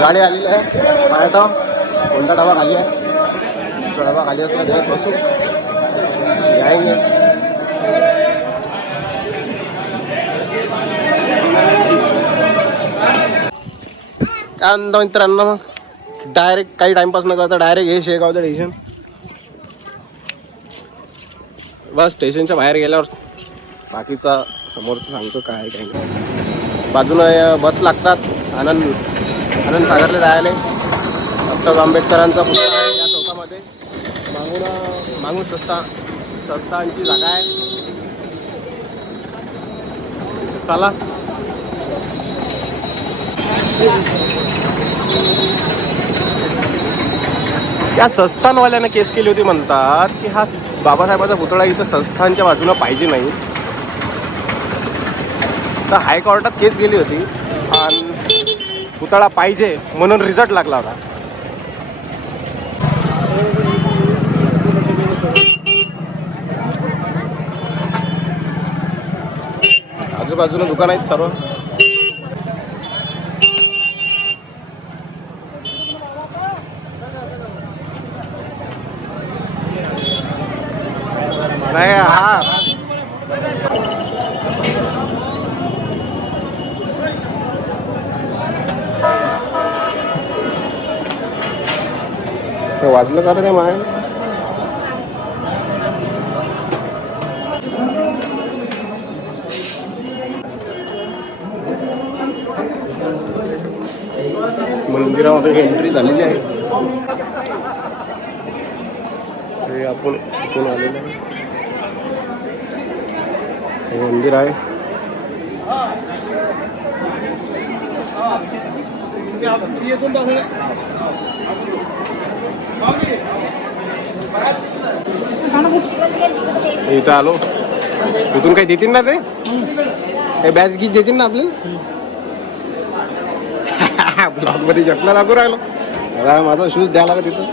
गाडी आलेली आहे पाहत आहो कोणता डबा खाली आहे. तो डबा खाली असला त्याच्यात बसू यायगे. काय म्हणता मित्रांनो, मग डायरेक्ट काही टाइमपास न करता डायरेक्ट हे शेगावचं स्टेशन. बस स्टेशनच्या बाहेर गेल्यावर बाकीचा समोरचं सांगतो काय काय. बाजूनं बस लागतात आनंद सागरला जायला. डॉक्टर आंबेडकरांचा पुतळा आहे या चौकामध्ये. मागून संस्थांची जागा आहे. चला या संस्थानवाल्याने केस केली होती. म्हणतात की हा बाबासाहेबांचा पुतळा इथं संस्थांच्या बाजूला पाहिजे नाही. तर हायकोर्टात केस गेली होती आणि पुतळा पाहिजे म्हणून रिझल्ट लागला होता. आजूबाजूला दुकान आहेत सर्व. नाही हा वाजलं का रे माय. मंदिरामध्ये एंट्री झालेली आहे. हे आपण इथून आलेलं आहे. हे मंदिर आहे. इथं आलो. इथून काही देतील ना ते काही बॅच गीत देतील ना आपल्याला. ब्लॉग मध्ये चपला लागू राहिलो. माझा शूज द्यायला लागत. तिथं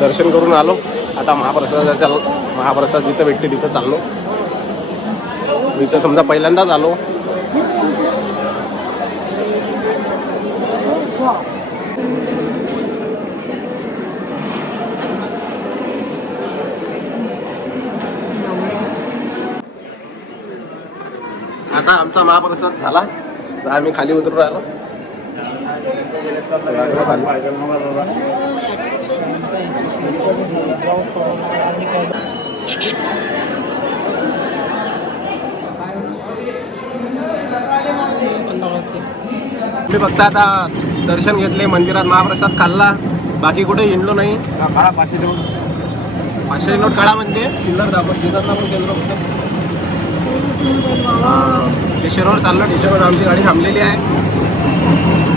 दर्शन करून आलो. आता महाप्रसाद जिथं भेटते तिथं चाललो. इथं समजा पहिल्यांदाच आलो. आता आमचा महाप्रसाद झाला तर आम्ही खाली उतरून राहिलो. मी फक्त आता दर्शन घेतले, मंदिरात महाप्रसाद खाल्ला, बाकी कुठे हिंडलो नाही. 500 नोट काढा म्हणजे चिल्लर दाखवत पण केंद्र होतं. स्टेशनवर चाललो. स्टेशनवर आमची गाडी थांबलेली आहे.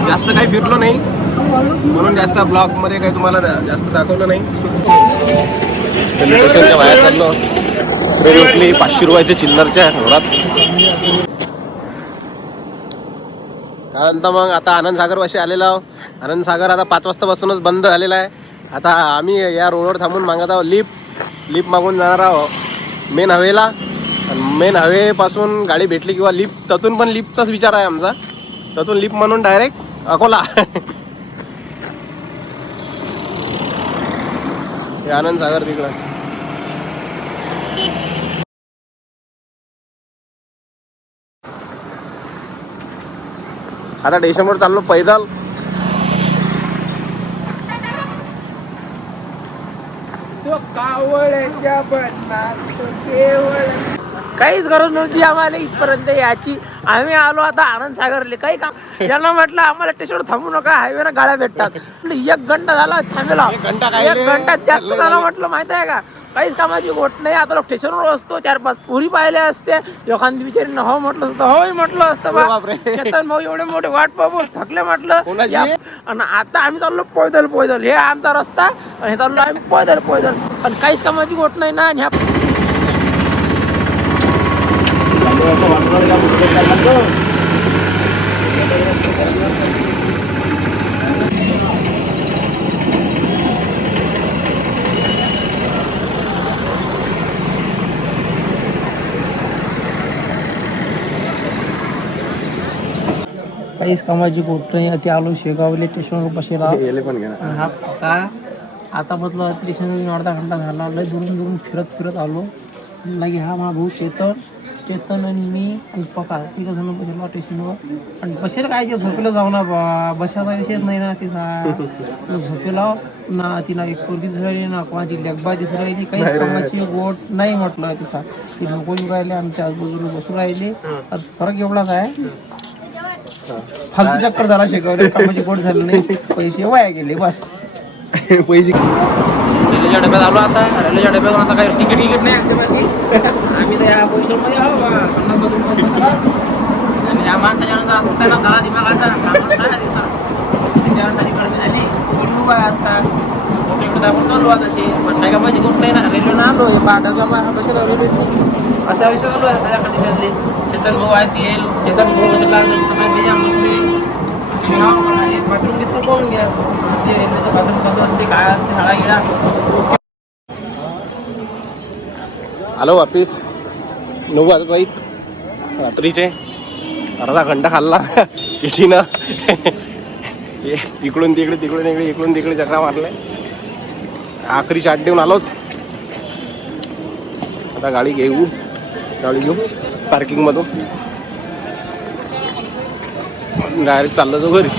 जास्त काही फिरलो नाही म्हणून जास्त ब्लॉगमध्ये काही तुम्हाला जास्त दाखवलं नाही. स्टेशनच्या बाहेर चाललो. ट्रेन उठली 500 रुपयाच्या चिल्लरच्या घरात. त्यानंतर मग आता आनंद सागर पाशी आलेला आहोत. आनंद सागर आता 5 वाजतापासूनच बंद झालेला आहे. आता आम्ही या रोडवर थांबून मागत आहोत लिफ्ट मागून जाणार आहोत मेन हवेला. मेन हवेपासून गाडी भेटली किंवा लिफ्ट, ततून पण लिफ्टचाच विचार आहे आमचा. ततून लिफ्ट म्हणून डायरेक्ट अकोला. हे आनंद सागर तिकडं. आता स्टेशनवर चाललो पैदल. काहीच गरज नव्हती आम्हाला इथपर्यंत याची. आम्ही आलो आता आनंद सागरले. काही काम यांना म्हटलं आम्हाला स्टेशनवर थांबू नका, हायवेला गाड्या भेटतात. 1 घंटा झाला थांबेला. 1 घंटा जास्त झाला म्हटलं. माहित आहे का, काहीच कामाची गोट नाही. आता लोक स्टेशनवर असतो. 4-5 पुरी पाहिल्या असते. एखादी बिचारी हो म्हटलं असतं, होय म्हटलं असतं. चेतन भाऊ एवढे मोठे वाट पाहू थकले म्हटलं. आणि आता आम्ही चाललो पैदल. हे आमचा रस्ता आणि हे चाललो आम्ही पैदल. आणि काहीच कामाची गोट नाही ना. ह्या काहीच कामाची गोष्ट नाही. ते आलो शेगावले स्टेशनवर बसेला हा का आता म्हटलं स्टेशन अर्धा घंटा झाला. लय दुरून फिरत आलो. लागे हा मा भाऊ चेतन आणि मी आणि पका तिघं जण बसलो स्टेशनवर. आणि बसेल काय ते झोपेला जाऊ ना बा, बसाचा विषयच नाही ना तिचा. झोपेला ना तिला एक पोरगी दिसू राहिली ना कोणाची लेगबा दिसू राहिली. काही कामाची गोट नाही म्हटलं तिचा. ती लोक येऊन राहिले आमच्या आजूबाजूला बसून राहिले. फरक एवढाच आहे फालतू चक्कर झाला शेगावले. कामाची गोट झाली नाही, पैसे वाया गेले बस. पैसे रेल्वेच्या डब्यात आलो. आता रेल्वेच्या डब्यात आता काही तिकीट नाही आमच्यापाशी. आम्ही तर या पोझिशनमध्ये आहो बा 50 आणि या माणसाच्या असं त्यांना झाला दिमागाचा त्याच्यानंतर इकडे झाली बोलू बा आजचा इकडे आपण चालू आता तशी पण काय कामाची गोष्ट नाही ना. रेल्वेनं आलो हे पा डबा बसेला रेल्वेची असा विषय चालू आहे त्याच्या कंडिशनले. चेतन भाऊ आहेत येईल चेतन भाऊ बाथरूम बिथरूम करून घ्या. रेल्वेचं बाथरूम कसं असते काय असते शाळा गिळा. आलो वापिस 9 वाजत वाईट रात्रीचे. अर्धा घंटा खाल्ला इटीनं. इकडून तिकडे तिकडून इकडे इकडून तिकडे चक्रा मारले. आखरी चाट देऊन आलोच. आता गाडी घेऊ पार्किंग मधून डायरेक्ट चाललो तो घरी.